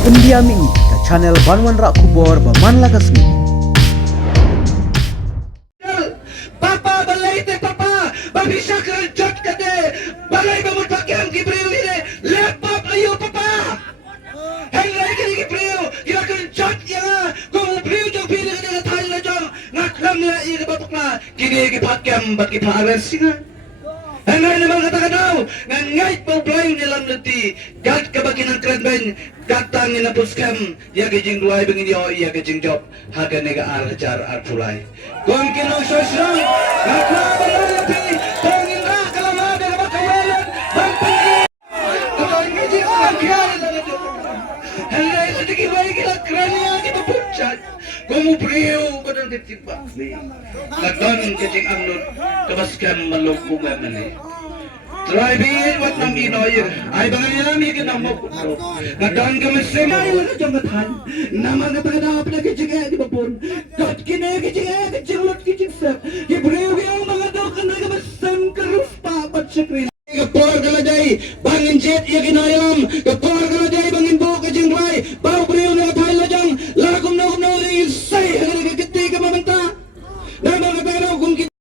Pendiami ke channel Banwan Rak Kubor Baman Lagasmi. Papa balay te papa, babisa kerjot kade, balay ba mo pakiam Gibril ni lepap ayo papa. Henry kini Gibril, kira kerjot ya, kung Gibril jong pilih kade thai la jong, ngaklam la ira batok na, kini gipakiam bagi paares singa. Henry naman katakan daw, ngangait pa ubay nilang nanti, gad kabagi ng krenben, katang inapuskam, yagijing duay bangin yo, yagijing job, haga nega arjar arpulay. Kung kinusosrang, ngaklaban lang natin, kung inra kalamada na makawalan, bampangin! Kung ngijing agyan lang ito. Henry, sa tikibay kilakran niya, ipapunchat. Kung upriyo ko ng titiba. Nagdan kajing amnon, kabaskam malungkungan na ni. Driving wat nang inoy ay bangan niya namin kinamok ko. Nagdan kami semay wala jong matan. Naman na pagkada pinagkijing di ba pun. Kat kinagkijing kajing kijing sep. Gibriyo yung mga dokan na kabasam karus papat siya krin. Kapor kalagay, bangin jet iya kinayam,